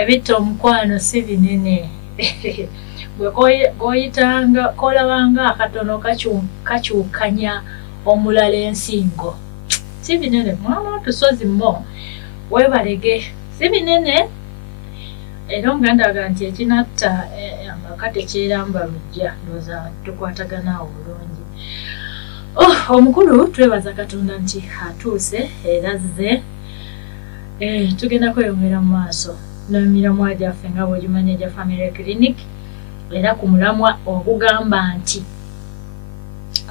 ebitto omukwano si binene bwe goyitanga kolabanga akatono kakyukanya omulala ensingo si binene mwana tusozi mo webalege si binene era omuganda nti ekinatta amaka tekyeramba lujja ndowooza tukwatagana obulungi omukulu twebaza Katonda nti atuuse era azze tugenda kweyongera mu maaso n'emiramwa gyaffe nga bw'ogimanya gya Family Clinic era ku mulamwa ogugamba nti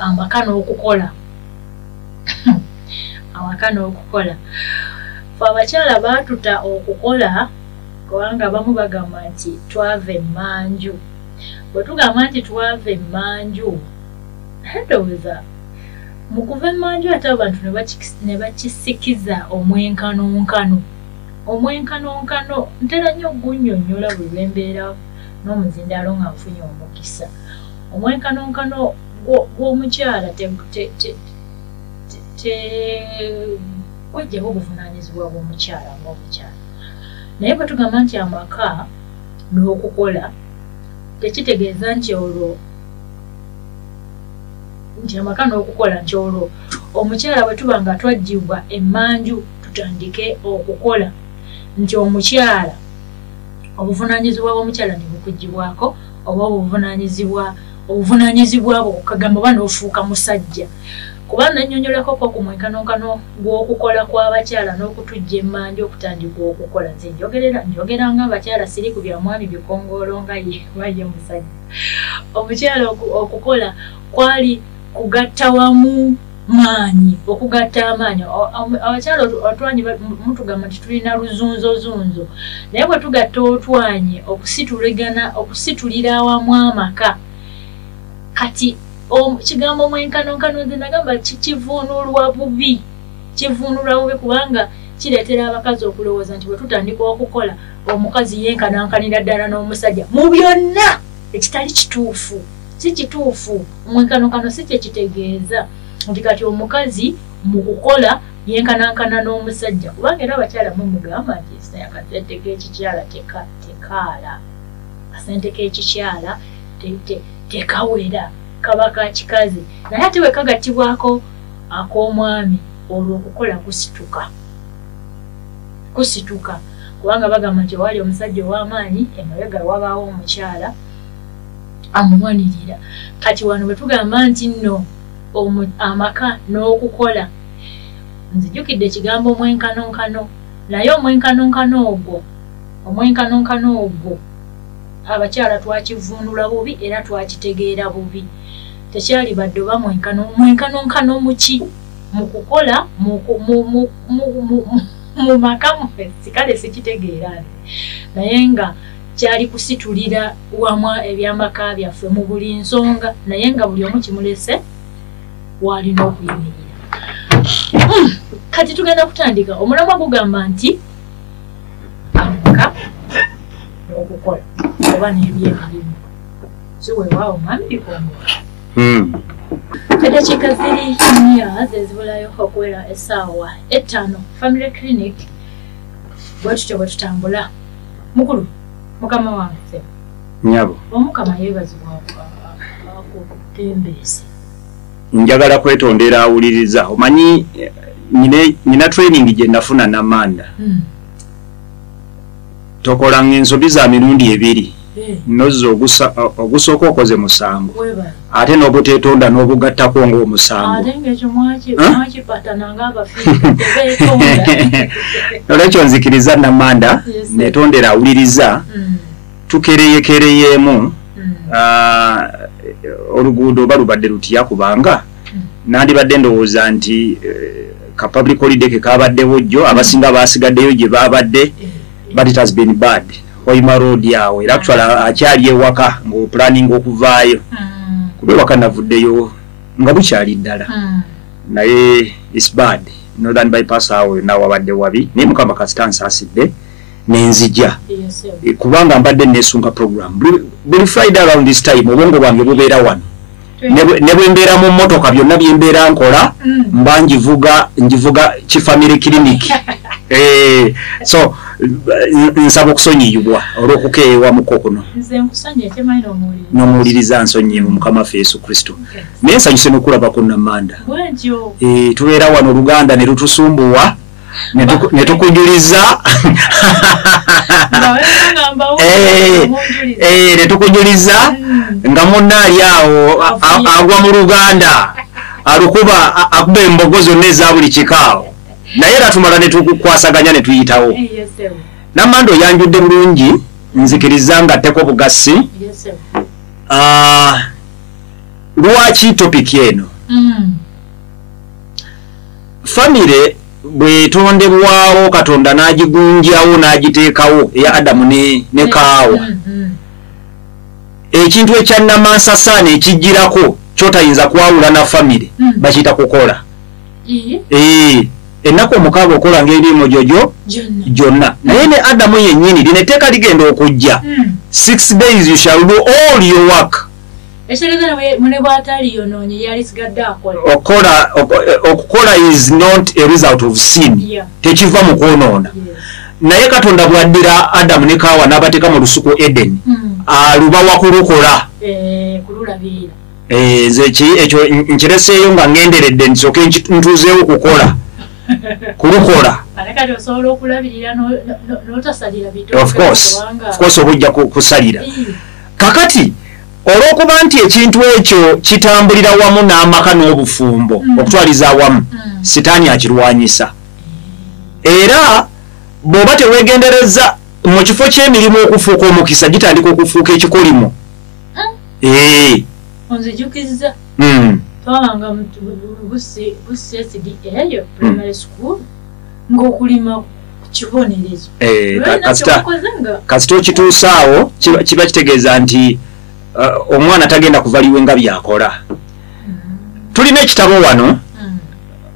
amaka n'okukola amaka n'okukola fe abakyala baatuta okukola kubanga abamu bagamba nti twava emmanju bwe tugamba nti twava emmanju ndowooza mu kuva emmanju ate abantu ne bakisikiza omwenkanonkano ntera nnyo ogunnyonnyola bwe lwembeera n'omuzindaalo nga nfunye omukisa omwenkanonkano gw'omukyala gwejjaho obuvunaanyizibwa bw'omukyala ng'omukyala naye bwe tugamba nti amaka n'okukola tekitegeeza nti olwo nti amaka n'okukola nti olwo omukyala bwe tuba nga twaggyibwa emmanju tutandike okukola nti omukyala obuvunaanyizibwa bw'omukyala ne bukuggyibwako oba obuvunaanyizibwa bwo okagamba oba n'ofuuka musajja kuba nannyonnyolako ku mwenkanonkano gw'okukola kw'abakyala n'okutujja emmanju okutandika okukola nze njogera ng'abakyala siri ku bya mwami bikongoolo nga ye musajja omukyala okukola kwali kugatta wamu maanyi okugatta amaanyi abakyala otwanyi mutugamba nti tulina luzunzozunzo naye bwe tugatta otwanyi okusitulira awamu amaka kati kigambo mwenkanonkano nze nagamba kivuunulwa bubi kubanga kireetera abakazi okulowooza nti bwe tutandika okukola omukazi yenkanankanira ddala n'omusajja mu byonna ekitali kituufu si kituufu omwenkanonkano si kye kitegeeza nti kati omukazi mu kukola yenkanankana n'omusajja kubanga era abakyala mugamba nti akasente k'ekikyala tekaala akasente k'ekikyala tekawera kaba ka kikazi naye ate bwe kagattibwako ak'omwami olwo okukola kusituka kubanga bagamba nti waali omusajja ow'amaanyi emabega wabaawo omukyala amuwanirira kati wano bwe tugamba nti nno amaka n'okukola nzijjukidde ekigambo omwenkanonkano naye omwenkanonkano ogwo abakyala twakivuunula bubi era twakitegeera bubi tekyali badde oba mwenkanonkano muki mu kukola mu maka kale sikitegeera naye nga kyali kusitulira wamu ebyamaka byaffe mu buli nsonga naye nga buli omu kimulese waalina okuyimirira kati tugenda kutandika omulamwa gugamba nti amaka n'okukola oba n'ebyemirimu ziweewaawo mwami bikongola eddakiika ziri nnya zezibulayo okuwera essaawa 5 Family Clinic bwe tutyo bwe tutambula mukulu mukama wange nyabo omukama yeebazibwa akutembeese njagala kwetondera awuliriza omanyi nyina training gye nafuna namanda tokola ng'ensobi za mirundi 2 nozza ogusooka okoze musango ate n'obuteetonda n'obugattako ng'omusango olwekyo nzikiriza namanda netondera awuliriza tukereyekereyeemu oluguudo oba lubadde lutya kubanga nandibadde ndowooza nti ka public holiday ke kabaddewo jjo abasinga basigaddeyo gye babadde but it has been bad Hoima road yawe era actually akyali ewaka ng'oplanning okuvaayo kuba ewaka navuddeyo nga bukyali ddala naye is bad northern bypass awo nawabadde wabi naye mukama kasita nsasidde nenzija kubanga mbadde nesunga program buli Friday around this time obwongo bwange bubeera wano ne bwe mbeera mu mmotoka byonna bye mbeera nkola mba njivuga ki Family Clinic so nsaba okusonyiyibwa olw'okukeewa muko kuno n'omuwuliriza nsonyiwe mukama waffe Yesu Kristo naye nsanyuse n'okulaba ku Namanda tubeera wano Oluganda ne lutusumbuwa ne tukujuliza ne tukujuliza nga munna ali awo agwa mu Luganda alukuba akuba embogo zonna eza buli kikaawo naye era tumala ne tukukwasaganya ne tuyitawo Namanda oyanjudde bulungi nzikiriza nga tteko bugasi lwaki topic eno famire bwetondebwawo Katonda n'agigunjawo n'agiteekawo eya Adamu ne Kaawa ekintu ekya Namansasana ekijjirako kyotayinza kwawula na famire bakiyita kukola ennaku omukaaga okola ng'emirimu gyogyo gyonna naye ne Adamu yennyini lino etteeka ligenda okujja 6 days you shall do all your work okukola is not a result of sin tekiva mu kwonoona naye Katonda bwaddira Adamu ne Kaawa n'abateeka mu lusuku Eden alubawa kulukola ekyo nkireseeyo nga ngenderedde nsooke ntuuzeewo kukola kulukola of course obujja kusalira kakati olw'okuba nti ekintu ekyo kitambulira wamu n'amaka n'obufumbo okutwaliza awamu sitaani akirwanyisa era bw'oba teweegendereza mu kifo ky'emirimu okufuuka omukisa gitandika okufuuka ekikolimo onzijukiza twabanga bussesidi primary school ng'okulima kibonerezo kasita okituusaawo kiba kitegeeza nti omwana tagenda kuvaliwe nga byakola tulina ekitabo wano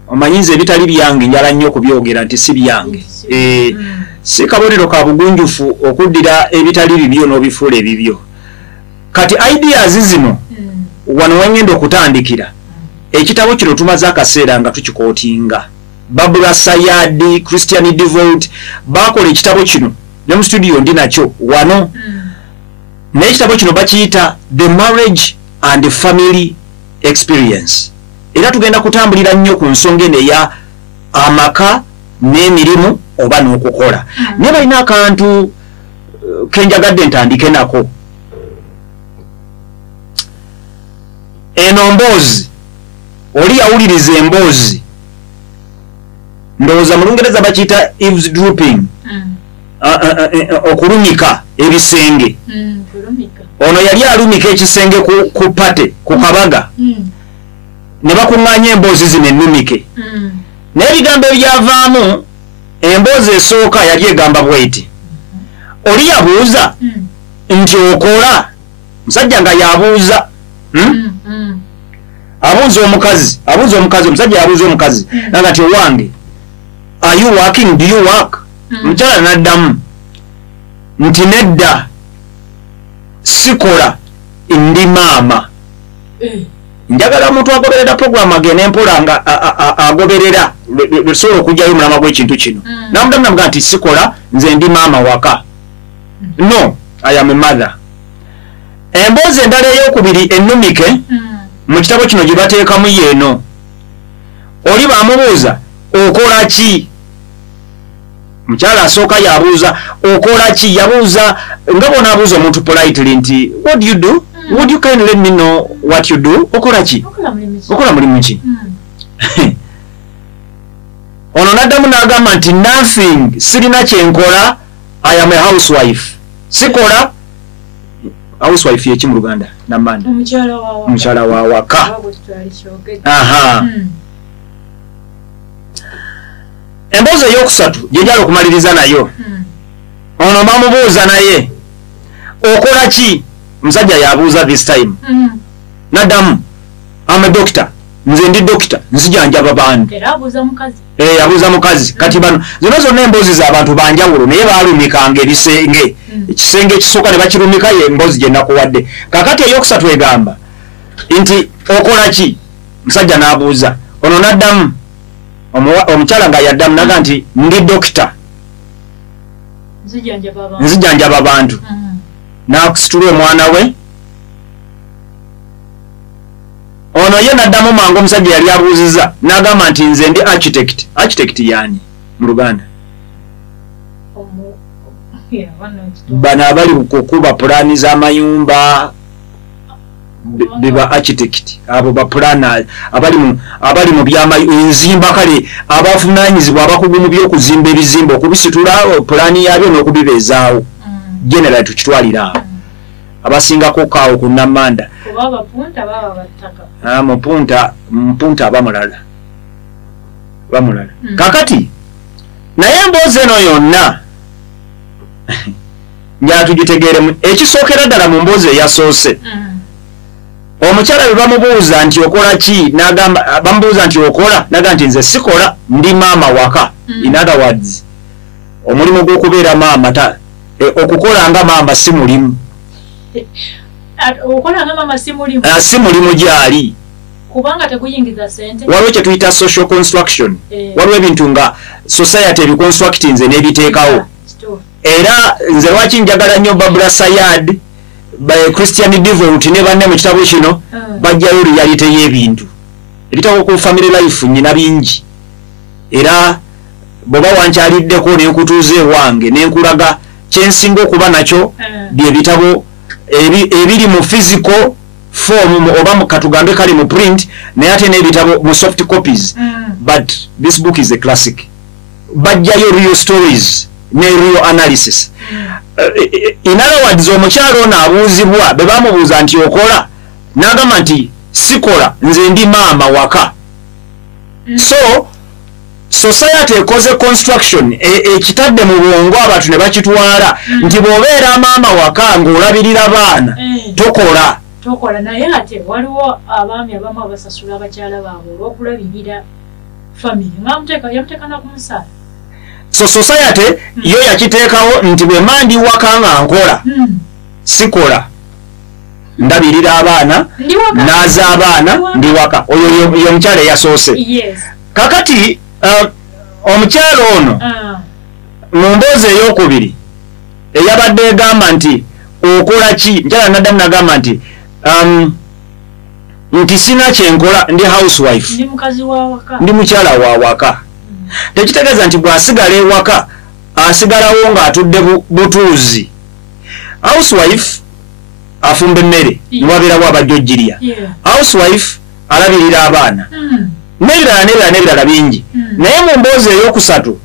omanyinza ebitali byange njala nnyo okubyogera nti si byange si kabonero ka bugunjufu okuddira ebitali bibyo n'obifuula ebibyo kati ideas zino wano wengenda okutandikira ekitabo kino tumaze akaseera nga tukikootinga Babula Sayadi Christian Devout bakola ekitabo kino ne mu studio ndi nakyo wano n'ekitabo kino bakiyita The Marriage and Family Experience era tugenda kutambulira nnyo ku nsonga eno eya amaka n'emirimu oba n'okukola naye balina akantu kenjagadde ntandike nako eno mboozi oli yawuliriza emboozi ndowooza mu Lungereza bakiyita eavesdropping okulumika ebisenge ono yali alumika ekisenge ku pate ku kabaga ne bakuŋŋaanya emboozi zino ennumike naye ebigambo ebyavaamu emboozi esooka yali egamba bweti oli yabuuza nti okola musajja nga yabuuza abuuza omukazi omusajja yabuuza omukazi nanga nti owange are you working, do you work? Mukyala n'addamu nti nedda sikola ndi maama njagala omuntu agoberera program agenda empola nga agoberera lwesobola okujjayo omulama gw'ekintu kino namudamu namuga nti sikola nze ndi maama waka no I am a mother emboozi endala ey'okubiri ennumike mu kitabo kino gye bateekamu yeeno oli bamubuuza okola ki mukyala asooka yabuuza okola ki yabuuza nga bona abuuza omuntu politely nti what do you do would you kindly let me know what you do okola ki okola mulimu ki ono n'addamu n'agamba nti nothing sirina kyenkola I am a housewife sikola housewife yeki mu Luganda Namanda omukyala wa waka aha emboozi ey'okusatu gye njala okumaliriza nayo ono bamubuuza naye okola ki musajja yabuuza this time naddamu I'm a doctor nze ndi doctor nzijanjaba bantu abuuza mukazi kati bano zino zonna emboozi z'abantu banjawulo naye baalumikanga ebisenge ekisenge ekisooka ne bakirumika ye emboozi gye nakuwadde kakati ey'okusatu egamba nti okola ki musajja n'abuuza ono naddamu omukyala nga yaddamu naga nti ndi dokita nzijanjaba abantu n'akusitula omwana we ono ye n'addamu mangu omusajja yali abuuziza n'agamba nti nze ndi architect yani mu Luganda bano abali kukuba pulaani z'amayumba beba architect abo ba planners abali mu by'enzimba kale abafunanyizibwa abakugu mu by'okuzimba ebizimba okubisitula pulaani yabyo n'okubibeezaawo general tukitwalira abasingako kaawo ku Namanda mpunta bamulala kakati naye emboozi eno yonna njatugitegeeremu ekisookera ddala mu mboozi eyasoose omukyala bwe bamubuuza nti okola ki n'agamba bamubuuza nti okola n'agamba nti nze sikola ndi maama waka in other words omulimu gw'okubeera maama okukola nga maama si mulimu si mulimu gyali waliwo kye tuyita social construction waliwo ebintu nga society ebiconstructinze n'ebiteekawo era nze lwaki njagala nnyo Barbara Sayad by Christian Devout ne banne mu kitabo kino bajjayo reality y'ebintu ebitabo ku family life nyina bingi era boba wankyaliddeko n'enkutuuza ewange n'enkulaga kyensinga okuba nakyo bye bitabo ebiri mu physical form oba mu katugambe kali mu print naye ate n'ebitabo mu soft copies but this book is a classic bajjayo real stories ne real analysis in other words omukyalo ono abuuzibwa bwe bamubuuza nti okola n'agamba nti sikola nze ndi maama waka so society ekoze construction ekitadde mu bwongo abantu ne bakitwala nti bw'obeera maama waka ng'olabirira baana tokola naye ate waliwo abaami abamu abasasula abakyala baabwe olw'okulabirira family yamuteeka na ku musaala so society yo yakiteekawo nti bwe mandi waka nga nkola sikola ndabirira abaana naza abaana ndi waka oyo omukyala eyasoose kakati omukyala ono mu mboozi ey'okubiri eyabadde egamba nti okola ki mukyala naddamu nagamba nti sina kyenkola ndi housewife ndi mukyala wa waka tekitegeeza nti bw'asigala ewaka asigalawo ng'atudde butuuzi housewife afumba emmere niwabeerawo abajjojjirya housewife alabirira abaana n'ebirala bingi naye mu mboozi ey'okusatu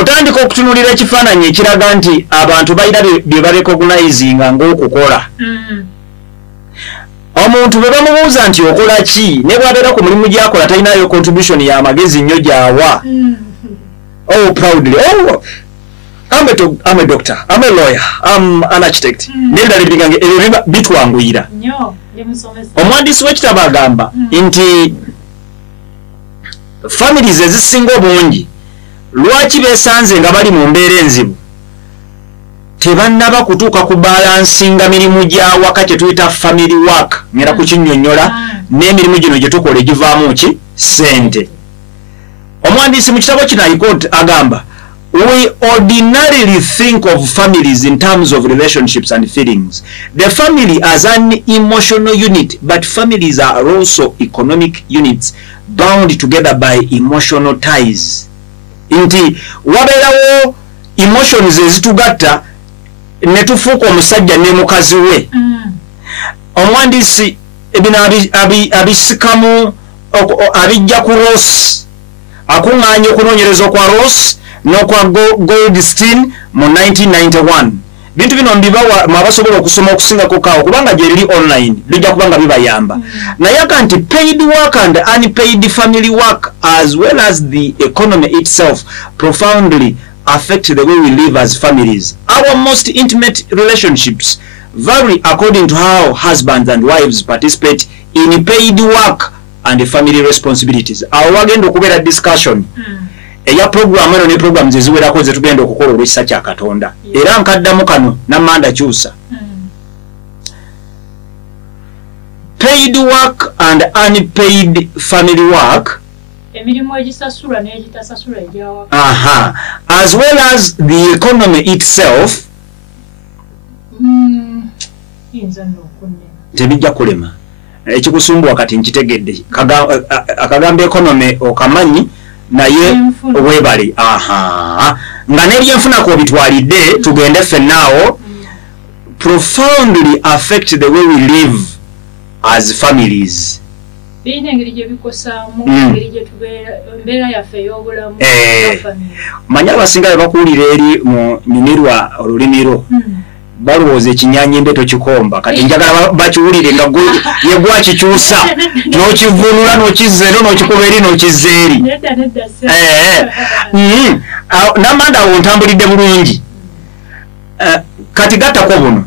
otandika okutunulira ekifaananyi ekiraga nti abantu balina bye barecognizinga ng'okukola omuntu bwe bamubuuza nti okola ki ne bw'abeera ku mulimu gy'akola talinayo contribution y'amagezi nnyo gy'awa proudly I'm a doctor, I'm a lawyer, I'm an architect n'ebirala ebigange ebyo bitwanguyira omwandiisi w'ekitabo agamba nti families ezisinga obungi lwaki beesanze nga bali mu mbeera enzibu tebannaba kutuuka ku balansinga mirimu gya waka kye tuyita family work ngera kukinnyonnyola n'emirimu gino gye tukola egivaamu ki ssente omwandiisi mu kitabo kino agamba we ordinarily think of families in terms of relationships and feelings. The family as an emotional unit, but families are also economic units bound together by emotional ties. Inti wabeerawo emotions ezitugatta ne tufuuka omusajja ne mukazi we. Omwandiisi ebino abisikamu abijja ku Ross akuŋŋaanya okunoonyereza kwa Ross n'okwa Goldstein mu 1991. Bintu bino mbibawa mwabasobola okusoma okusingako kaawo kubanga gye liri online bijja kubanga bibayamba. Naye kanti paid work and unpaid family work as well as the economy itself profoundly affect the way we live as families. Our most intimate relationships vary according to how husbands and wives participate in paid work and family responsibilities. Awo wagenda okubeera discussion eya program eno ne programs eziwerako ze tugenda okukola olw'ekisa kya Katonda. Era nkaddamu kano Namanda kyusa. Paid work and unpaid family work emirimu egisasulwa n'egitasasulwa egyawaka. As well as the economy itself. Tebijja kulema. Ekikusumbuwa kati nkitegedde. Akagambo economy okamanyi naye webale. Nga n'ebyenfunako bitwalidde tugende ffennaawo profoundly affect the way we live as families. Manya abasinga bakuwulira eri mu nyumirwa olulimiro balowooza ekinyanya embeto kikomba kati njagala bakiwulire nga yegwa kikyusa n'okivunula n'okizzeero n'okikuba eri n'okizza eri. Namanda awo ntambulidde bulungi. Kati gattako buno.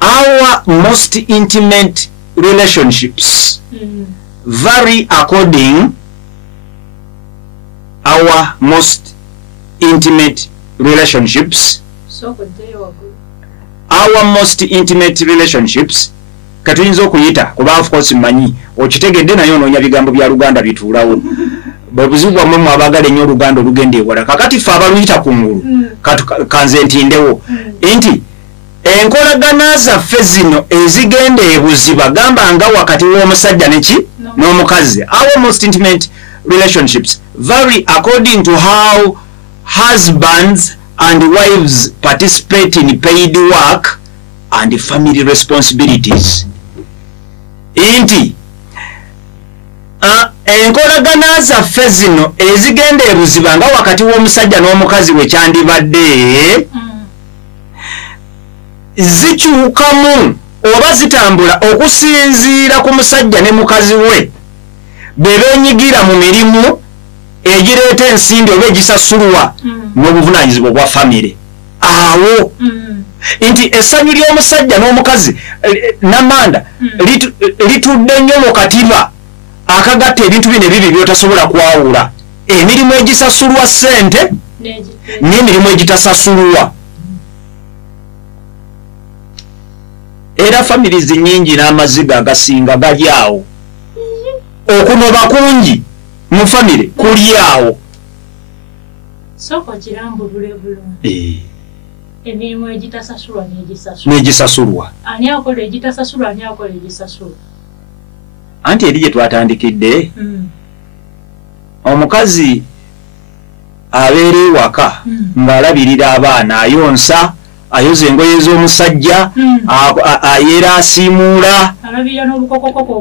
Our most intimate relationships vary according our most intimate relationships. Our most intimate relationships katuyinza okuyita kuba of course mmanyi okitegedde naye onoonya bigambo bya Luganda bituulawo bwebuzibu bwamwe mu abagala ennyo Oluganda olugenda ewala kakati ffe abaluyita kungulu kanze ntindewo nti enkolagana zaffe zino ezigenda ebuziba gamba nga wakati w'omusajja n'omukazi. Our most intimate relationships vary according to how husbands and wives participate in paid work and family responsibilities. Inti enkolagana zaffe zino ezigenda ebuziba nga wakati w'omusajja n'omukazi we kyandibadde zikyukamu oba zitambula okusinziira ku musajja ne mukazi we bwe beenyigira mu mirimu egireeta ensimbi oba egisasulwa n'obuvunaanyizibwa obwa famire. Awo nti essanyu ly'omusajja n'omukazi Namanda litudde nnyo mu katiba akagatta ebintu bino ebibi by'otasobola kwawula emirimu egisasulwa ssente n'emirimu egitasasulwa. Era families nnyingi n'amaziga agasinga gali awo okunoba kungi mu famire kuli awo. Soko kirambulule bulungi. Emirimu egitasasulwa n'egisasulwa. Ani akola egitasasulwa ani akola egisasulwa. Anti eri gye twatandikidde omukazi abeera ewaka ng'alabirira abaana ayonsa ayoza engoye z'omusajja ayeera asiimuula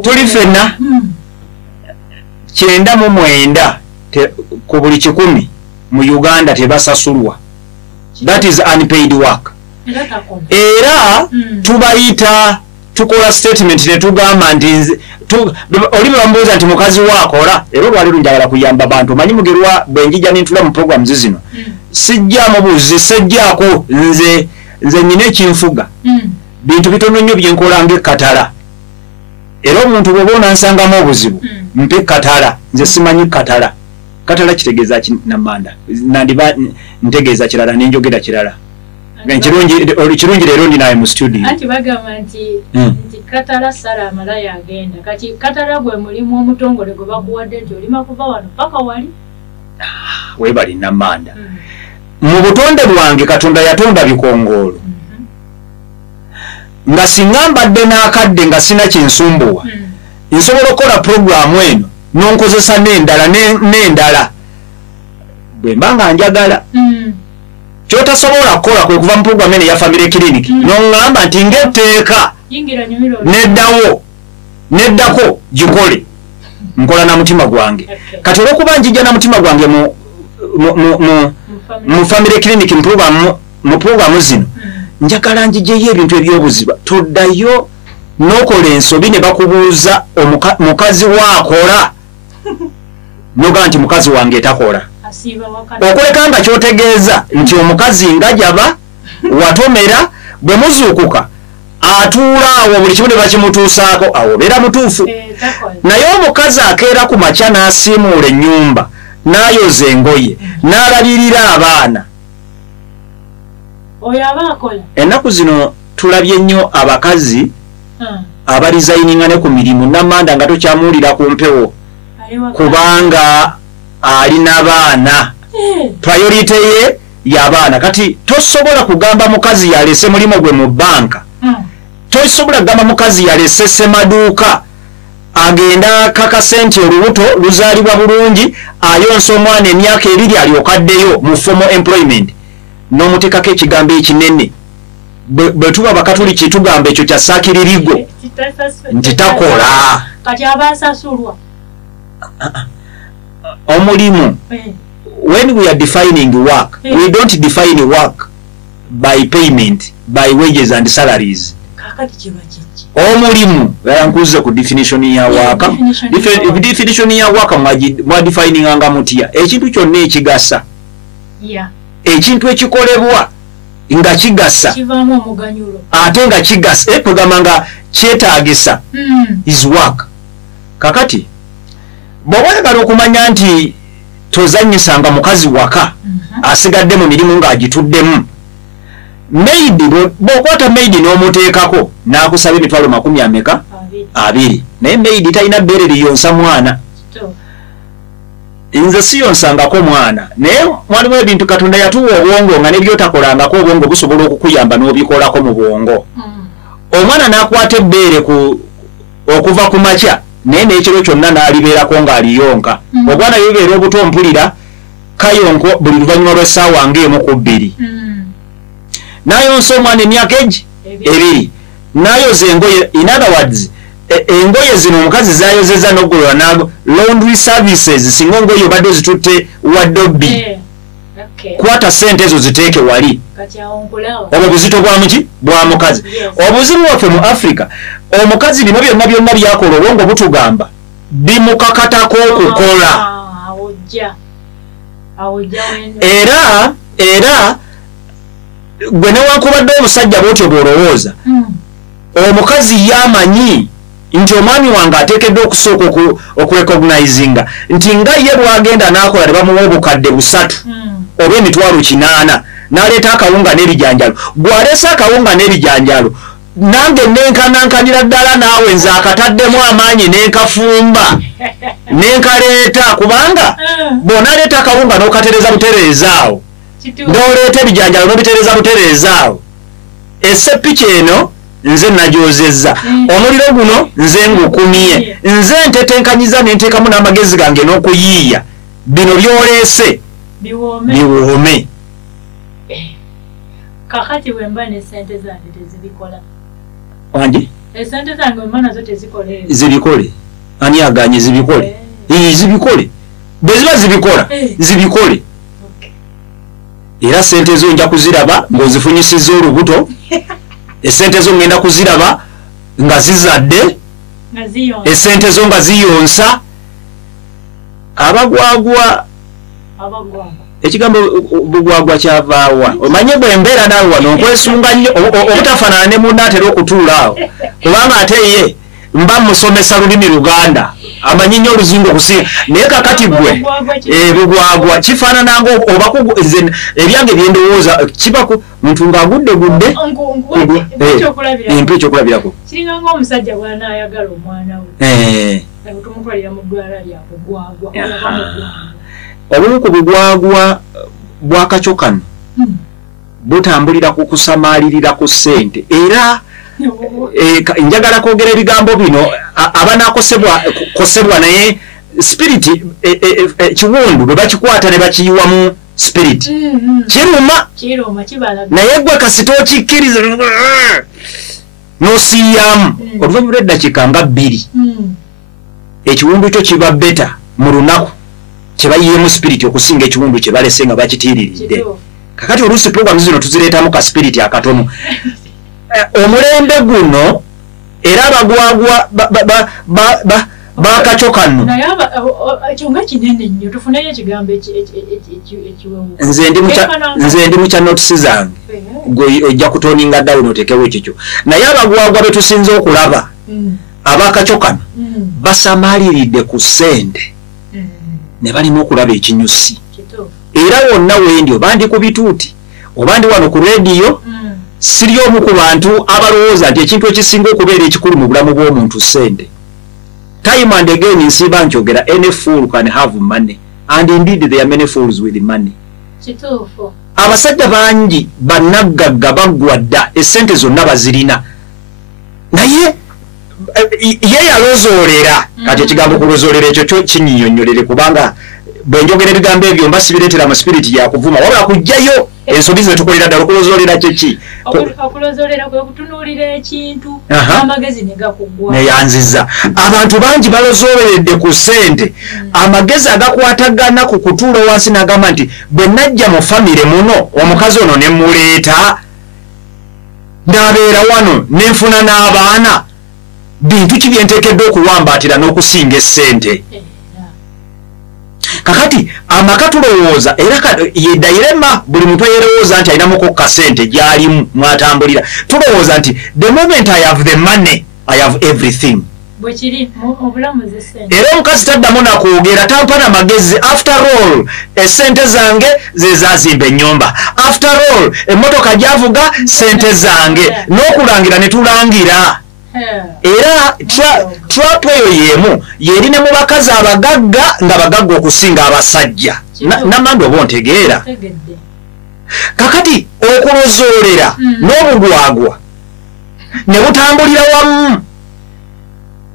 tuli ffenna 99 ku buli 100 mu Uganda tebasasulwa. That is unpaid work. Era tubayita tukola statement ne tugamba nti oli bambuuza nti mukazi waakola era olwaleero njagala kuyamba bantu manyi mugerwa bwenjija n'entula mu program zino sijjaamu buuzi sejjaako nze nnyina ekinfuga bintu bitono nnyo byenkola ng'ekkatala era omuntu bw'oba onansangamu obuzibu mpe katala nze simanyi katala kitegeeza ki Namanda nandiba ntegeeza kirala n'enjogera kirala kirungi leero ndi naye mu studio anti bagamba nti katala sala amalaya agenda kati katala gwe mulimu omutongole gwe bakuwadde nti olima kuva wano paka wali weebali Namanda mu butonde bwange Katonda yatonda bikongoolo nga singa mbadde n'akadde nga sina kinsumbuwa nsobola okukola puroguramu eno n'onkozesa n'endala bwe mba nga njagala kyotasobola kukola kwe kuva mu puroguramu eno eya family clinic n'oŋŋamba nti ng'etteeka neddako gikole nkola na mutima gwange kati olw'okuba njijja na mutima gwange mu family clinic mu puroguramu zino njagala njijjeyo ebintu eby'obuziba toddayo n'okola ensobi ne bakubuuza mukazi waakola noga nti mukazi wange etakola okuleka nga kyotegeeza nti omukazi nga jaba watomera bwe muzuukuka atuula awo buli kimu ne bakimutuusaako awo obeera mutuufu naye omukazi akeera ku makya n'asiimuula ennyumba n'ayoza engoye n'alabirira abaana ennaku zino tulabye nnyo abakazi abalizayininga ne ku mirimu Namanda nga tokyamuwulira ku mpewo kubanga alina baana priority ye y'abaana. Kati tosobola kugamba mukazi yalese mulimo gwe mu banka, tosobola kugamba mukazi yalese semaduuka agenda kakasente olubuto luzaalibwa bulungi ayonsa omwana emyaka 2 alyokaddeyo mu formal employment n'omuteekako ekigambo ekinene. Bwe tuba bakatuliki tugamba ekyo kya saakiririgo nti takola kati abasasulwa omulimu. When we are defining work, we don't define work by payment, by wages and salaries. Omulimu yankuze ku definition ya work. Definition ya work mwa defining anga mutia ekintu kyonna ekigasa, ekintu ekikolebwa nga kigasa kivamu omuganyulo ate nga kigasa kugamba nga kyetaagisa is work. Kakati bw'oyagala okumanya nti tozanyisanga mukazi waka asigadde mu mirimu ng'agituddemu, maid bw'okwata maid n'omuteekako n'akusaba emitwalo 20 naye maid talina bbeere liyonsa mwana. Nze siyonsangako mwana, naye mwalimu ebintu Katonda yatuwa obwongo nga nebyotakolangako obwongo busobola okukuyamba n'obikolako mu bwongo. Omwana n'akwata ebbeere okuva ku makya naye n'ekiro kyonna n'alibeerako ng'aliyonka. Obwana yobeera obuto mpulira kayonko buli luvannyuma lw'essaawa ng'emu ku 2. N'ayonsa omwana emyaka 2 n'ayoza engoye. In other words, engoye zino omukazi zayozeza n'oggolola nago laundry services singa engoye obadde ozitutte waddobi kwata sente ezo ziteeke wali. Obwo buzito bwa muki bwa mukazi. Obuzibu waffe mu Africa omukazi bino byonna byakola obwongo butugamba bimukakatako okukola. Era gwe newankubadde obusajja bwotyo bw'olowooza omukazi yamanyi nti omwami wange ateekeddwa okusooka okurecognizinga nti nga ye bwagenda n'akola ne bamuwa obukadde 3 oba emitwalo 8 n'aleeta akawunga n'ebijanjalo. Bw'aleese akawunga n'ebijanjalo nange nenkanankanira ddala naawe nze akataddemu amaanyi nenkafumba nenkaleeta, kubanga bw'onaaleeta akawunga n'okatereza butereezaawo n'oleeta ebijanjalo n'obitereeza butereezaawo, esseppiki eno nze nagyozezza, omuliro guno nze ngukumye, nze ntetenkanyiza nenteekamu n'amagezi gange n'okuyiiya bino byoleese biwoome. Kakati wemba ne sente zange tezibikola. Wangi? Sente zange wemba nazo tezikole. Zibikole. Ani aganye zibikole? Zibikole. Beziba zibikola. Zibikole. Era sente zo nja kuziraba ng'ozifunyisizza olubuto. Esente zo ngenda kuziraba nga zizadde. Esente zo nga ziyonsa. Abagwagwa. Ekigambo bugwagwa kyavaawa. Omanye bwe mbeera naawe wano nkwesunga nnyo obutafaanana ne munna atera okutuula awo, kubanga ate ye mba musomesa lulimi Luganda amanyi nnyo Oluzungu okusinga, naye kakati gwe bugwagwa kifaanana nga ebyange byendowooza kibaku muntu ng'agudde empe ekyokulabirako kiringa ng'omusajja bw'anaayagala omwana we tumutwalira mu ddwala lya bugwagwa. Obumu ku bugwagwa bwa Kacokano butambulira ku kusamaalirira ku ssente, era njagala kwogera ebigambo bino abanakosebwa naye spirit kiwundu bwe bakikwata ne bakiyiwamu spirit kiruma naye gwe kasita okikkiriza n'osiiyamu oluvannyuma lw'eddakiika nga 2 ekiwundu kyo kiba beta mu lunaku kyebayiyemu spirit okusinga ekiwundu kye balese nga bakitiiriridde. Kakati oluusi program zino tuzireetamu ka spirit akatono. Omulembe guno era abagwagwa bakacokano kyonga kinene nnyo tufunayo ekigambo ekiwewu. Nze ndi mu kya notisi zange gwe ojja kutoninga down otekewo ekyo, naye abagwagwa be tusinze okulaba abakacokano basamaaliridde ku ssente ne balina okulaba ekinyusi, era wonna wendi oba ndi ku bituuti oba ndi wano ku rediyo siri omu ku bantu abalowooza nti ekintu ekisinga okubeera ekikulu mu bulamu bw'omuntu ssente. time and again nsiba njogera any fool can have money and indeed there are many fools with money. Kituufu. Abasajja bangi bannagagga baggwadda essente zonna bazirina naye ye yalozoolera kati ekigambo kulozoolera ekyo kinyinyonnyolere kubanga bwe njogera ebigambo ebyo mba sibireetera mu spiriti yakuvuma wabula kujjayo ensobi ze tukolera ddala okulozoolera kyeki okulozoolera kwe kutunuulira ekintu amagezi ne gakuggwa neyanziza abantu bangi balozooleredde ku ssente amagezi agakwatagana ku kutuula wansi n'agamba nti bwe najja mu famire muno omukazi ono ne muleeta n'abeera wano n'enfuna n'abaana bintu ki bye nteekeddwa okuwambaatira n'okusinga essente. Kakati amaka tulowooza era yedayirema buli muntu yerowooza nti ayinamuko kasente gyalimu mwatambulira tulowooza nti the moment I have the money I have everything. Era omukazi taddamu nakwogera tampana magezi. After all esente zange zezazimba ennyumba, after all emmotoka gyavuga sente zange n'okulangira ne tulangira. Era trap eyo yemu yerine mu bakazi abagagga nga bagagga okusinga abasajja namanda oba ontegeera. Kakati okulozoolera n'obugwagwa ne butambulira wamu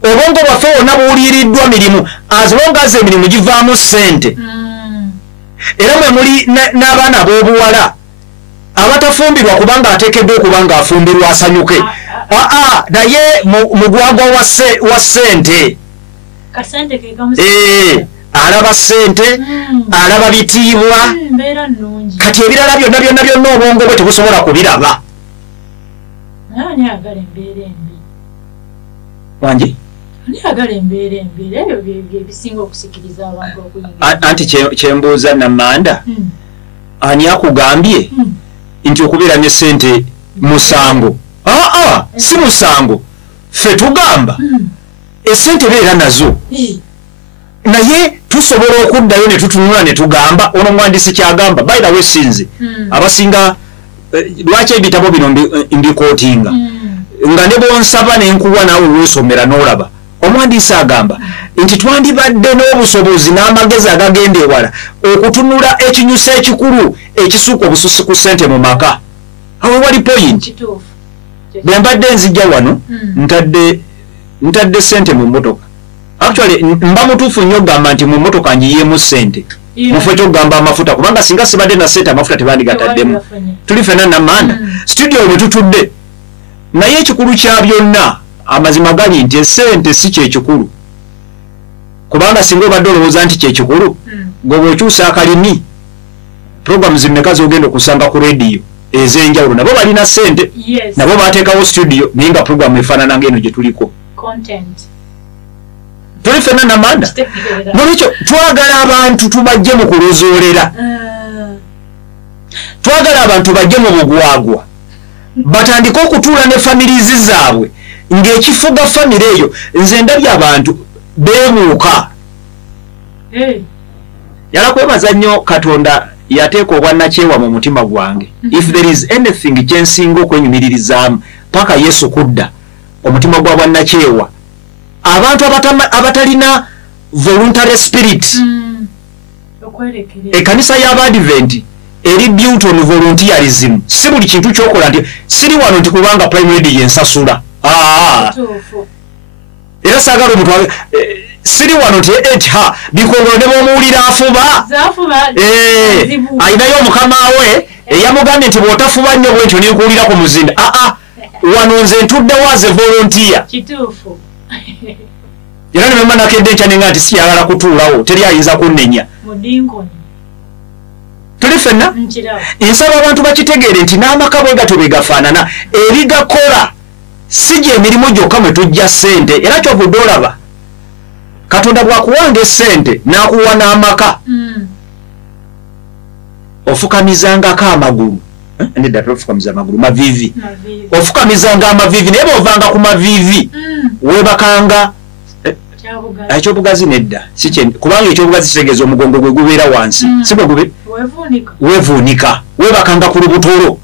obwongo bwaffe wonna buwuliriddwa mirimu as long as emirimu givaamu ssente. Era mwe muli n'abaana ab'obuwala abatafumbirwa kubanga ateekeddwa okuba ng'afumbirwa asanyuke. Naye mugwagwa wa ssente alaba ssente alaba bitiibwa kati ebirala byonna obwongo bwe tebusobola kubiraba. Wangi anti kyembuuza namanda ani akugambye nti okubeera ne ssente musango? Si musango ffe tugamba essente beera nazo naye tusobola okuddayo ne tutunula ne tugamba ono mwandisi kyagamba by the way sinze abasinga lwaki ebitabo bino mbikootinga nga ne bonsaba nenkuwa naawe weesomera n'olaba omwandisi agamba nti twandibadde n'obusobozi n'amagezi agagenda ewala okutunula ekinyusa ekikulu ekisuuka obususi ku ssente mu maka. Awo wali point bwe mbadde nzijja wano ntadde ssente mu mmotoka. Actually mba mutuufu nnyo okugamba nti mu mmotoka njiyeemu ssente mufe kyokugamba amafuta kubanga singa sibadde na ssente amafuta tebandigataddemu. Tuli ffenna namanda studio bwe tutudde naye ekikulu kya byonna amazima gali nti essente si kyekikulu kubanga singa obadde olowooza nti kyekikulu gwe okyusa akalimi programu zimmeka zogenda okusanga ku rediyo ez'enjawulo nabo balina ssente nabo bateekawo studio naye nga programu efaanana ng'eno gye tuliko tuli ffenna namanda. Nolwekyo twagala abantu tubajje mu kulozoolera, twagala abantu bajje mu bugwagwa batandike okutuula ne famirizi zaabwe ng'ekifuga famire eyo. Nze ndabye abantu beebuuka yalakwebaza nnyo Katonda yateeka obwannakyewa mu mutima gwange. If there is anything kyensinga okwenyumiririzaamu paka Yesu kudda omutima gwa bwannakyewa abantu abatalina voluntary spirit. Ekkanisa y'Abadvent eri built on volunteerism. Si buli kintu kyokola nti siri wano nti kubanga primary yensasula. Era saagala omuntu siri wano nti bikongolo ne bw'omuwulira afuba ayinayo omukama we eyamugambye nti bw'otafuba nnyo bwentyo nenkuwulira ku muzinda. Wano nze ntuddewo aze volunteer. Era ne bemba nakedde nkya nenga nti siyagala kutuulawo teri ayinza kunnenya. Tuli ffenna nsaba abantu bakitegeere nti n'amaka bwe gatyo bwe gafaanana ebigakola si gye emirimu gyokka mwe tujja ssente. Era kyovudde olaba Katonda bw'akuwanga essente n'akuwa n'amaka ofukamizangako amagulu nedda tofukamiza amagulu maviivi ofukamizanga amaviivi naye bw'ovanga ku maviivi weebakanga ekyobugazi nedda kubanga ekyobugazi kitegeeza omugongo gwe gubeera wansi si bwe gube weevuunika weebakanga ku lubutolo.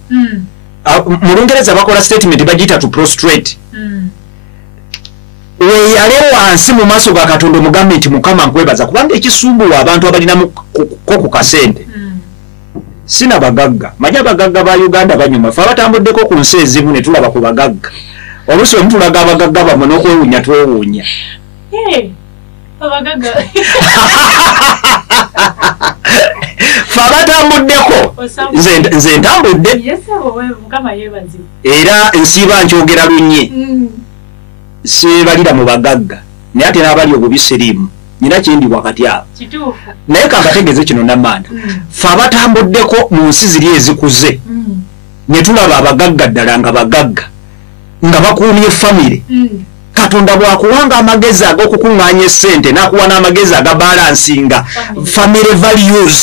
Mu Lungereza bakola statement bagiyita to prostrate. weyale wansi mu maaso ga Katonda omugambe nti Mukama nkwebaza kubanga ekisumbuwa abantu abalinamu ko ku kasente sina bagagga manya abagagga ba Uganda banyuma fe abatambuddeko ku nsi ezimu ne tulaba ku bagagga oluusi bwe mutulaga abagagga bamwe n'okwewuunya twewuunya abagagga fe abatambuddeko nze ntambudde era nsiiba nkyogera lunye sebalira mu bagagga naye ate n'abali obubi siriimu nyina kindi wakati awo naye kambategeeze kino namanda fe abatambuddeko mu nsi ziri ezikuze ne tulaba abagagga ddala nga bagagga nga bakuumye famire Katonda bwakuwanga amagezi ag'okukuŋŋaanya essente n'akuwa n'amagezi agabalansinga family values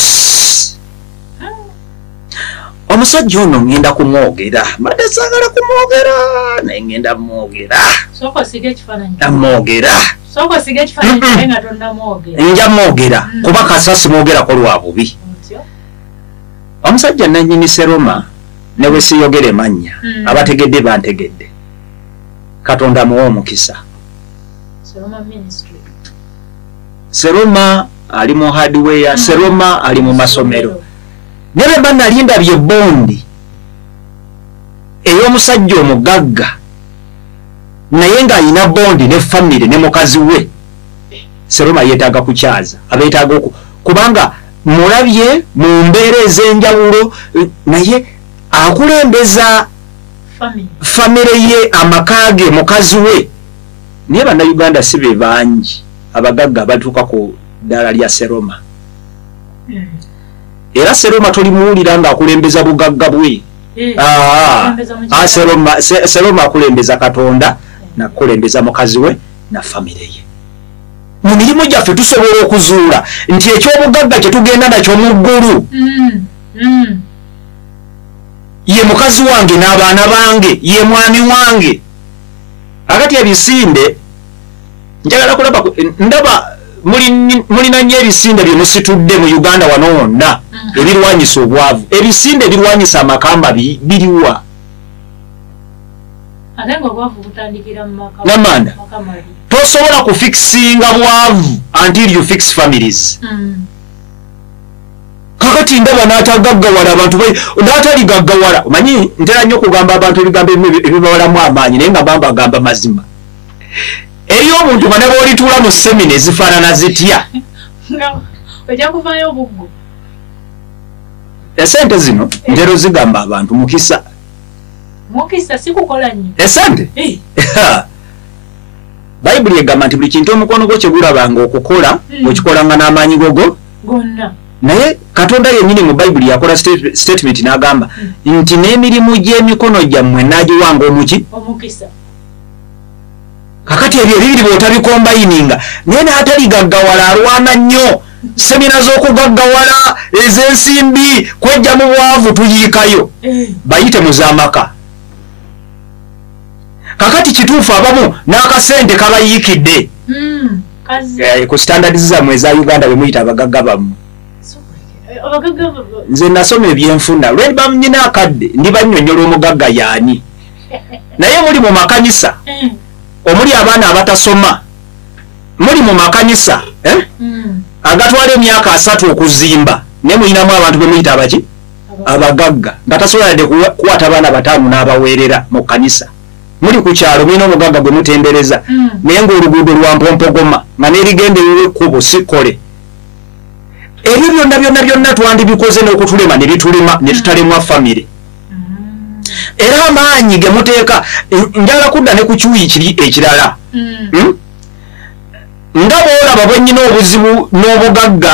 omusajja ono ngenda kumwogera mbadde saagala kumwogera naye ngenda mwogera amwogera nja mwogera kuba kasasi mwogerako lwa bubi omusajja nannyini Seroma ne bwe siyogera emannya abategedde bantegedde Katonda amuwa omukisa Seroma ali mu hardware Seroma ali mu masomero nebe bana linda bye bondi ey'omusajja omugagga naye nga alina bondi ne family ne mukazi we Seroma yeetaaga kukyaza abeetaaga kubanga mulabye mu mbeera ez'enjawulo naye akulembeza famire ye amakage mukazi we naye bannayuganda si be bangi abagagga batuuka ku ddala lya Seroma era Seroma tolimuwulira ng'akulembeza bugagga bwe Seroma akulembeza Katonda nakulembeza mukazi we na famire ye mu mirimu gyaffe tusobola okuzuula nti ekyobugagga kye tugenda nakyo mu ggulu ye mukazi wange n'abaana bange ye mwami wange akati ebisinde njagala kulaba ndaba mulina nnyo ebisinde bye musitudde mu Uganda wano wonna ebirwanyisa obwavu ebisinde ebirwanyisa amakamba biriwa namanda tosobola kufikisinga bwavu until you fix families kakati ndaba n'atagaggawala abantu n'ataligaggawala omanyi ntera nnyo okugamba abantu ebigambo ebibawalamu amaanyi naye nga bamba agamba mazima eyo omuntu nga ne bw'olituula mu semina ezifaanana zitya esente zino ntero zigamba abantu mukisa esente bayibuli egamba nti buli kintu omukono gwo kye gulabanga okukola okikolanga n'amaanyi gogo gonna naye Katonda yennyini mu bayibuli yakola statement n'agamba nti n'emirimu gy'emikono gyammwe naagiwanga omukisa kakati ebyo ebibiri bw'otabikombayininga naye n'ataligaggawala alwana nnyo semina z'okugaggawala ez'ensimbi kwejja mu bwavu tuyiikayo bayite mu z'amaka kakati kituufu abamu n'akasente kabayiikidde ku standards zammwe eza Uganda bwe muyita abagagga bammwe nze nasoma ebyenfuna lwe banyina akadde ndibannyonnyola omugagga yaani naye muli mu makanisa omuli abaana abatasoma muli mu makanisa agatwala emyaka 3 okuzimba naye mulinamu abantu bwe muyita abaki abagagga nga tasobola de kukwata abaana 5 n'abaweerera mu kanisa muli ku kyalo mulina omugagga gwe mutendereza naye ng'oluguudo lwa mpompogoma nga n'erigenda ekkubo sikole ebyo byonna twandibikoze n'okutulema ne bitulema ne tutalemwa famire era amaanyi ge muteeka njagala kudda ne ku kyuyi kiri ekirala nga boolaba bwennyina obuzibu n'obugagga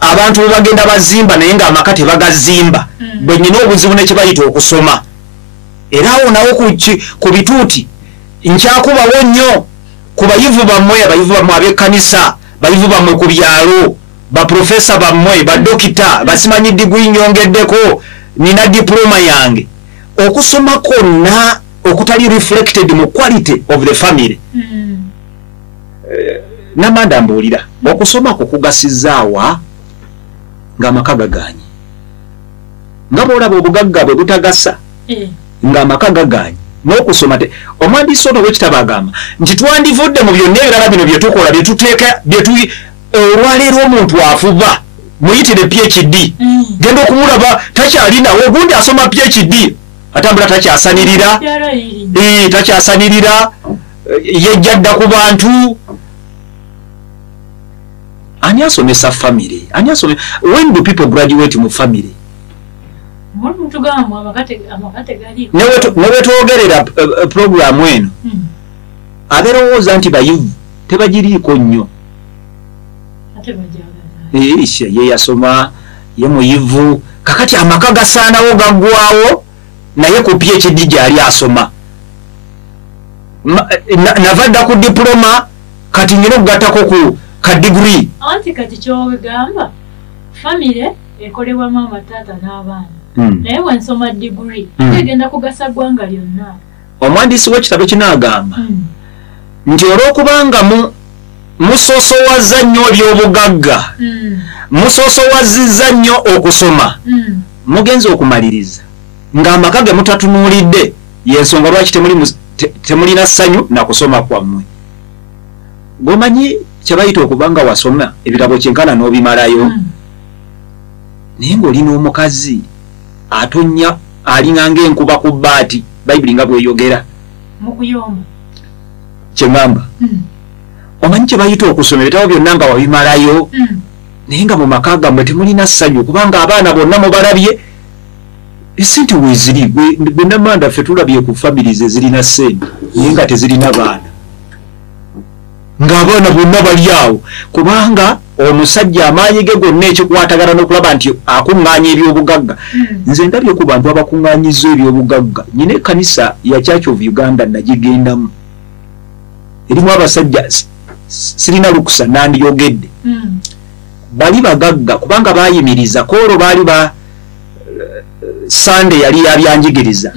abantu bwe bagenda bazimba naye ng'amaka tebagazimba bwennyina obuzibu ne kibayita okusoma era awo nawo ku bituuti nkyakubawo nnyo ku bayivu bammwe ab'ekkanisa bayivu bammwe ku byalo baprofesa bammwe badokita basimanyi diguri nyongeddeko nina diploma yange okusoma kwonna okutali reflected mu quality of the family namanda mbuulira okusoma kukugasizaawa ng'amaka gaganye nga bw'olaba obugagga bwe butagasa ng'amaka gaganye n'okusoma omwandiisi ono wekitabo agamba nti twandivudde mu byonna ebirala bino bye tukola olwaleero omuntu afuba muyitire PhD genda okumulaba takyalinawo ogundi asoma PhD atambula takyasanirira yejjadda ku bantu. Ani asomesa family? When do people graduate mu family? Newe twogerera programu eno aberowooza nti bayivu tebagiriiko nnyo. Ye yasoma ye muyivu kakati amaka gasaanawo gaggwawo naye ku PhD gyali asoma navadda ku diploma kati nyina okugattako ku ka degree. Anti kati kyogamba family ekolebwa mama tata n'abaana naye wansoma degree tegenda kugasa ggwanga lyonna. Omwandiisi w'ekitabo kinaagamba nti olw'okubanga musoosowaza nnyo ebyobugagga musoosowazizza nnyo okusoma mugenza okumaliriza ng'amaka ge mutatunuulidde y'ensonga lwaki temulina ssanyu na kusoma kwammwe. Gwomanyi kyebayita okubanga wasoma ebitabo kyenkana n'obimalayo naye ng'olina omukazi atonnya alinga ng'enkuba ku bbaati bayibuli nga bweyogera mukuyomba kyeŋŋamba omanyi kyebayita okusoma ebitabo byonna nga wabimalayo naye nga mu maka gammwe temulina ssanyu kubanga abaana bonna mubalabye esente weeziri bwenamanda ffe tulabye ku families ezirina ssente naye nga tezirina baana ng'abaana bonna bali awo kubanga omusajja amaanyi ge gonna ekikwatagana n'okulaba nti akuŋŋaanya ebyobugagga. Nze ndabye ku bantu abakuŋŋaanyizza ebyobugagga nyina ekkanisa ya Church of Uganda nagigendamu erimu abasajja sirina lukusa nandiyogedde bali bagagga kubanga bayimiriza koolo baali Sunday yali yabyanjigiriza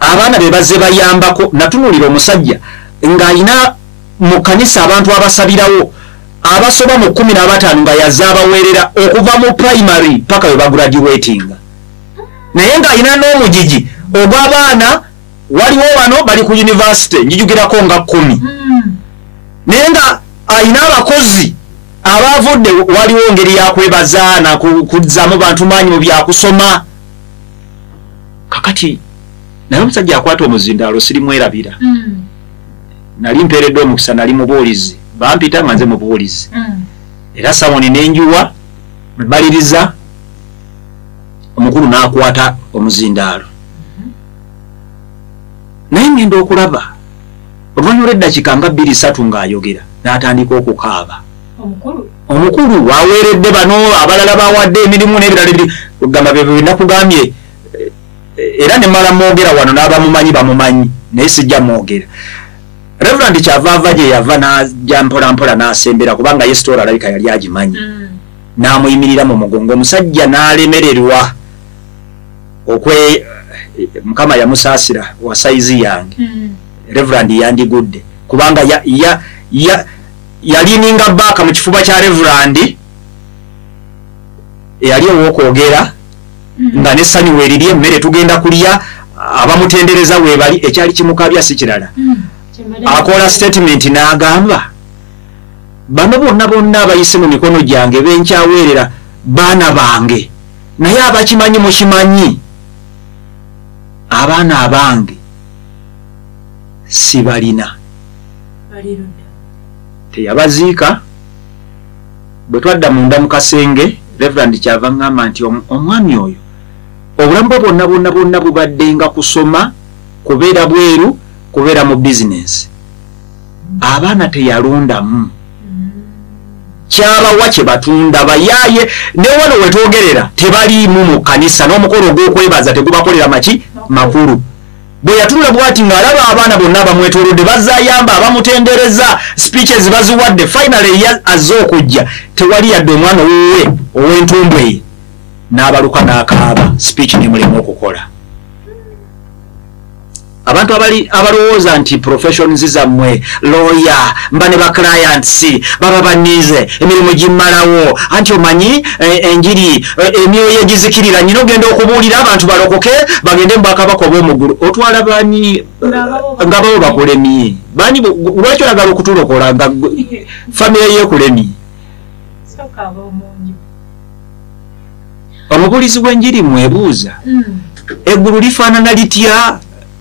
abaana be bazze bayambako natunuulira omusajja ng'alina mu kanisa abantu abasabirawo abasoba mu 15 nga yazze abaweerera okuva mu primary paka we bagraduatinga naye ng'alina n'omugigi ogw'abaana waliwo bano bali ku university njijukirako nga 10 naye nga alina abakozi abavudde waliwo ngeri yakwebazaana kuzzamu bantu maanyi mu byakusoma kakati naye omusajja akwata omuzindaalo sirimwerabira nali mpeeredde omukisa nali mubuulizi bampita nga nze mubuulizi era sawoni nenjuwa mbaliriza omukulu n'akwata omuzindaalo naye ngenda okulaba oluvannyuma lw'eddakiika nga 2-3 ng'ayogera n'atandika okukaaba. Omukulu waweeredde bano abalala bawadde emirimu n'ebirala gamba bye nakugambye era ne mala mwogera wano n'abamumanyi bamumanyi naye sijja mwogera. Reverend Kyavaava gye yava n'ajja mpolampola n'asembera kubanga ye story alabika yali agimanyi n'amuyimirira mu mugongo omusajja n'alemererwa Mukama yamusaasira wa saizi yange Reverend yandigudde kubanga yalininga baaka mu kifuba kya Reverend eyali owokwogera nga n'essanyu weeriri emmere tugenda kulya abamutendereza weebali ekyali kimukabya si kirala akola statement n'agamba bano bonna abayise mu mikono gyange benkyaweerera baana bange naye abakimanyi mukimanyi abaana abange sibalina teyabaziika bwe twadda munda mu kasenge Reverend Kyava ngamba nti omwami oyo obulamu bwe bonna bubadde nga kusoma kubeera bweru kubeera mu bizinesi abaana teyalondamu kyabawa kye batunda bayaaye ne wano wetwogerera tebaliimu mu kanisa n'omukolo ogw'okwebaza tegubakolera maki makulu bwe yatunula bwati ng'alaba abaana bonna abamwetoolodde bazaayamba abamutendereza speeches baziwadde finally azze okujja tewali yadde omwana owuwe ow'entumbwe ye n'abaluka n'akaaba speech ne mulemu okukola abantu abalowooza nti professions zammwe lawyer mbane ba clients baba banize emirimu gimmalawo anti omanyi enjiri emyoyo egizikirira nyina ogenda okubuulira abantu balokoke bagende mubakabaka obw'omuggulu otwala bani nga babo bakulemye bani lwaki oyagala okutulokola nga famire yekulemye omubuulizi bw'enjiri mwebuuza eggulu lifaanana litya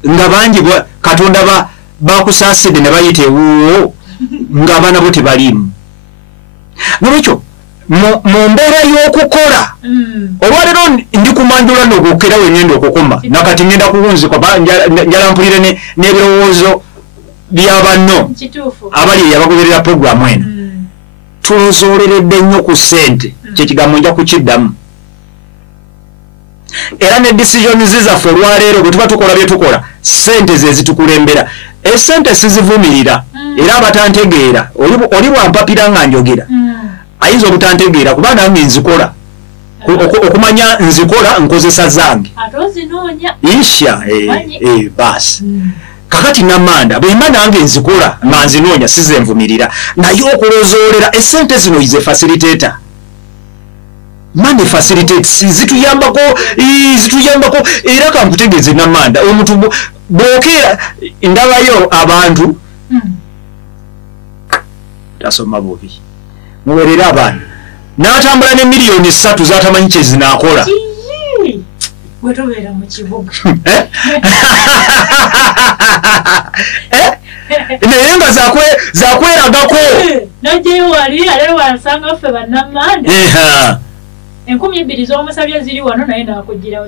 nga bangi katonda bakusaasidde ne bayita ewuwo ng'abaana bo tebaliimu nolwekyo mu mbeera y'okukola olwaleero ndi kumanjula n'okukkera we ngenda okukoma nakati ngenda kuwunzikwa njala mpulire n'ebirowoozo bya banno abali yabagoberera puroguramu eno tulozooleredde nnyo ku ssente kyekigambo nja kukiddamu era ne decisions zaffe olwaleero bwe tuba tukola bye tukola ssente ze zitukulembera essente sizivumirira era abatantegeera oli bwampapira nga njogera ayinza obutantegeera kuba nange nzikola okumanya nzikola nkozesa zange isha baasi kakati namanda bwemba nange nzikola nga nzinoonya sizenvumirira naye okulozoolera essente zino ize facilitator money facilitates zituyambako era kankutegeeze namanda omuntu bwokera ndabayo abantu tasoma bubi muwerera abaana n'atambula ne miliyoni 3 zatamanyi kye zinaakola wetobeera mu kibuga naye nga zakweragako najjeyo wali aleero wasanga ffe bannamanda 2,000 z'omusabye ziri wano naye naakugirawo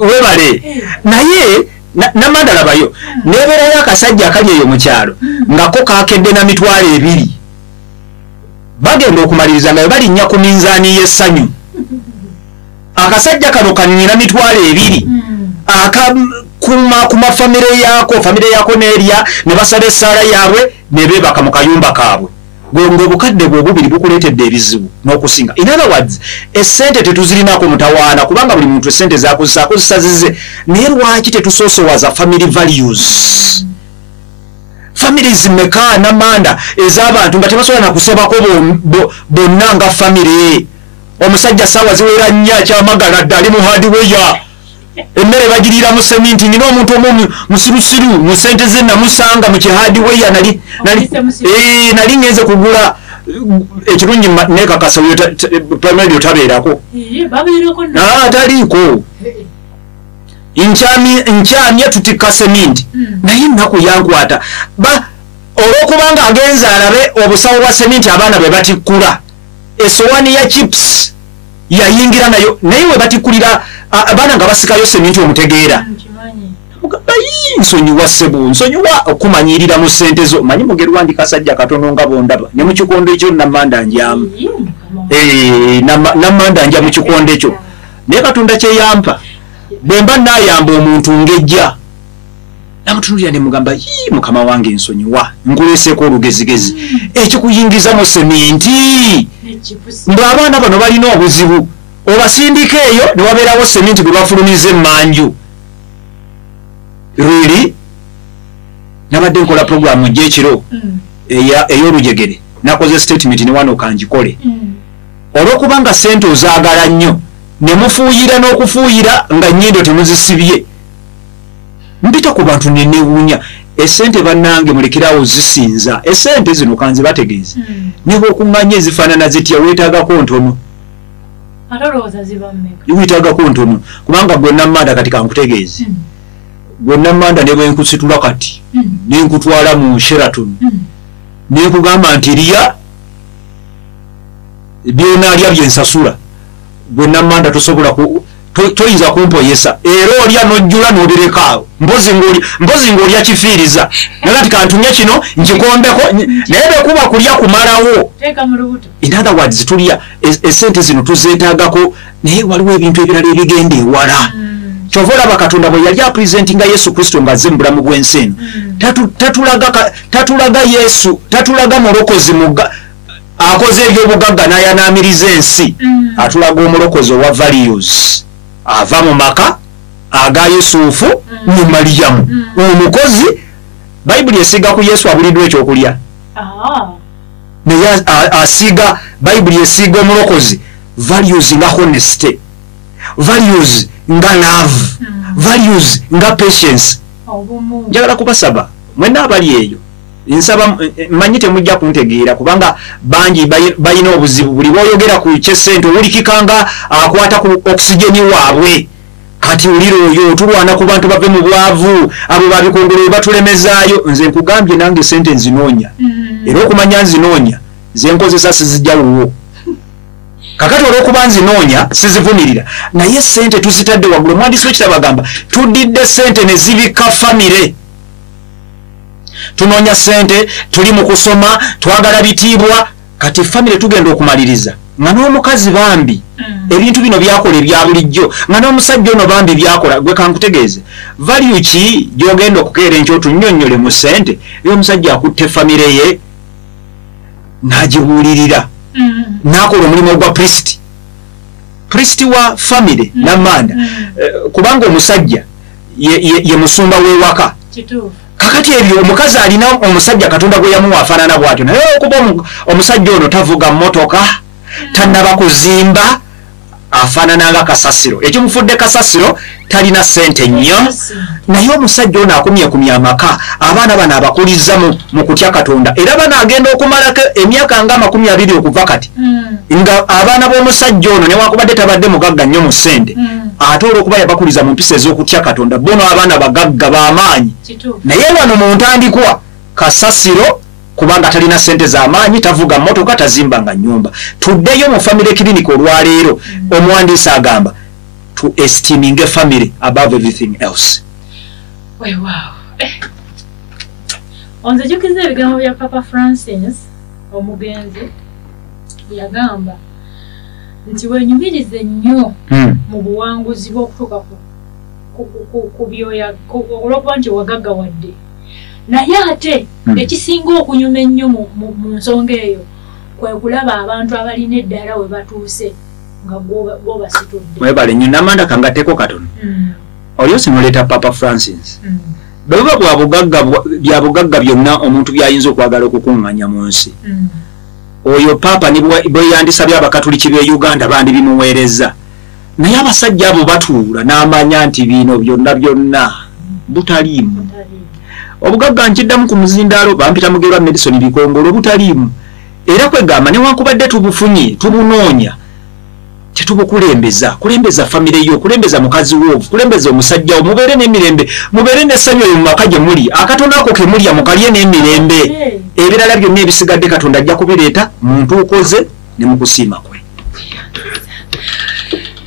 webale naye namanda labayo nebeerayo akasajja akali eyo mu kyalo ngako kakedde na mitwalo 2 bagenda okumaliriza nga balinnya ku minzaani y'essanyu akasajja kano kannyina mitwalo 2 ku mafamire yaako n'erya ne basala essaala yaabwe ne beebaka mu kayumba kaabwe ng'obukadde bwe obubiri bukuleetedde ebizibu n'okusinga. In other words, essente tetuzirinako mutawaana kubanga buli muntu essente akozesa zize, naye lwaki tetusoosowaza family values? Families mmeka namanda ez'abantu nga tebasobola na kusabako bonna nga family. Omusajja ssaawa ziwera nnya akyamagala dda ali mu hardware. Emmere bagirira mu seminti ngina omuntu omu musirusiru mu ssente ze namusanga mu kihardware nali ngenze kugula ekirungi nekakasa primary otabeerako taliiko nkyamye tutikka seminti naye ennaku yankwata olwokubanga agenza alabe obusawo bwa seminti abaana bwe batikkula esowani ya chips yayingira nayo naye we batikkulira abaana nga basikayo seminti omutegeera nsonyiwa ssebo nsonyiwa okumanyirira mu ssente zo manyi mugerwandi kasajja katono nga bondaba ne mu kikondo ekyo namanda njamu namanda nja mu kikondo ekyo naye Katonda kyeyampa bwemba nayamba omuntu ngejja namutunulira ne mugamba mukama wange nsonyiwa nkuleseeko olugezigezi ekikuyingiza mu seminti mbu abaana bano balina obuzibu obasindika eyo ne wabeerawo seminti gwe bafulumiza emmanju. Really? Nabadde nkola programu gy'ekiro ey'olujegere nakoze statement ne wano kanjikole olwokubanga ssente ozaagala nnyo ne mufuuyira n'okufuuyira nga nnyindo temuzisibye mpita ku bantu ne neewuunya essente bannange mulekerawo zisinza essente zino kanze bategeeze ne bw'okuŋŋanya ezifaanana zitya weetaagako ntono weetaagako ntono kubanga gwe namanda kati kankutegeeze gwe namanda ne bwenkusitula kati nenkutwala mu Sheraton nenkugamba nti lya byonaalya byensasula gwe namanda tosobola toyinza kumpoyesa era olya nojjula n'obirekaawo mpozi ng'olya kifiiriza naye kati kantumye kino nkikombeko naye bekuba kulya kumalawo. In other words tulya essente zino tuzeetaagako naye waliwo ebintu ebirala ebigenda ewala. Kyova olaba Katonda bwe yali apresentinga Yesu Kristo ng'azze mu bulamu bw'ensi eno tatulaga Yesu tatulaga mulokozi akoze ebyobugagga n'ayanaamiriza ensi atulaga omulokozi owa values ava mu maka aga Yusufu ne Mariyamu omukozi Bayibuli esiga ku Yesu abuliddwa ekyokulya naye asiga Bayibuli esiga omulokozi values nga honesty, values nga love, values nga patience. Njagala kubasaba mwenna abali eyo nsaba manyite mujja kuntegeera kubanga bangi bayina obuzibu buli boyogera ku kyesente obulikikanga akwata ku oxygen waabwe kati uliro oyo tulwana ku bantu bave mu bwavu abo babikongolo batulemezaayo nze nkugambye nange sente nzinoonya era okumanya nzinoonya ze nkozesa sizijjawo kakati olw'okuba nzinoonya sizivumirira naye sente tuzitadde waggulu omwandisi w'ekitabo agamba tudidde sente ne zibika famire tunoonya sente tuli mu kusoma twagala bitiibwa kati famire tugenda okumaliriza nga n'omukazi bambi ebintu bino byakola ebya bulijjo nga n'omusajja ono bambi byakola gwe kankutegeeze value ki gy'ogenda okukeera enkyo otunnyonnyole mu sente era omusajja akutte famire ye n'agibuulirira n'akola omulimu gwa priest wa famire n'amanda kubanga omusajja ye musumba w'ewaka kakati ebyo omukazi alina omusajja Katonda gwe yamuwa afaanana bw'atyo naye okuba omusajja ono tavuga mmotoka tannaba kuzimba afaanana nga kasasiro ekimufudde kasasiro talina sente nnyo naye omusajja ono akumyekumya amaka abaana bano abakuliza mu kutya Katonda era banaagenda okumalako emyaka nga 20 okuva kati nga abaana b'omusajja ono newakubadde tabadde mugagga nnyo mu ssente ate olw'okuba yabakuliza mu mpisa ez'okutya Katonda bono abaana bagagga b'amaanyi naye wano mu ntandikwa kasasiro kubanga talina sente z'amaanyi tavuga mmotoka tazimbanga nnyumba tuddeyo mu family clinic olwaleero omuwandiisi agamba to esteeming a family above everything else. Wow. Onze jukiza ebigambo bya Papa Francis omugenzi yagamba nti wenyumirize nnyo mu buwanguzi bw'okutuuka ku byoya olw'okuba nti wagaggawadde naye ate ekisinga okunyuma ennyo mu nsonga eyo kwe kulaba abantu abalina eddala we batuuse nga gw'obasitudde webale nnyo n'amanda kangatteko katono oli osinoleeta Papa Francis bweba bya bugagga byonna omuntu byayinza okwagala okukuŋŋanya mu nsi oyo Papa bwe yandisabye abakatuliki b'e Uganda bandi bimuweereza naye abasajja abo batuula n'amanya nti bino byonna butaliimu obugagga nkiddamu ku muzindaalo bampita mugerwa Medicine bikongolo butaliimu era kwegamba newankubadde tubufunye tubunoonya tetubukulembeza kulembeza famire yo kulembeza mukazi wo kulembeza omusajja wo mubeere n'emirembe mubeere n'essanyu mu maka gye muli akatono ako ke mulya mukalye n'emirembe ebirala byonna ebisigadde Katonda ajja kubireeta muntu ukoze ne mu kusiima kwe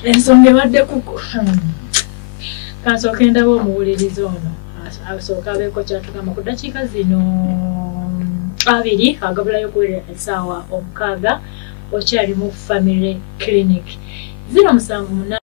ensonga ebadde kuko kansooka endaba omuwuliriza ono asooka abeeko kyatugamba ku ddakiika zino 2 agabulayo kuwera essaawa 6 okyali mu family clinic 078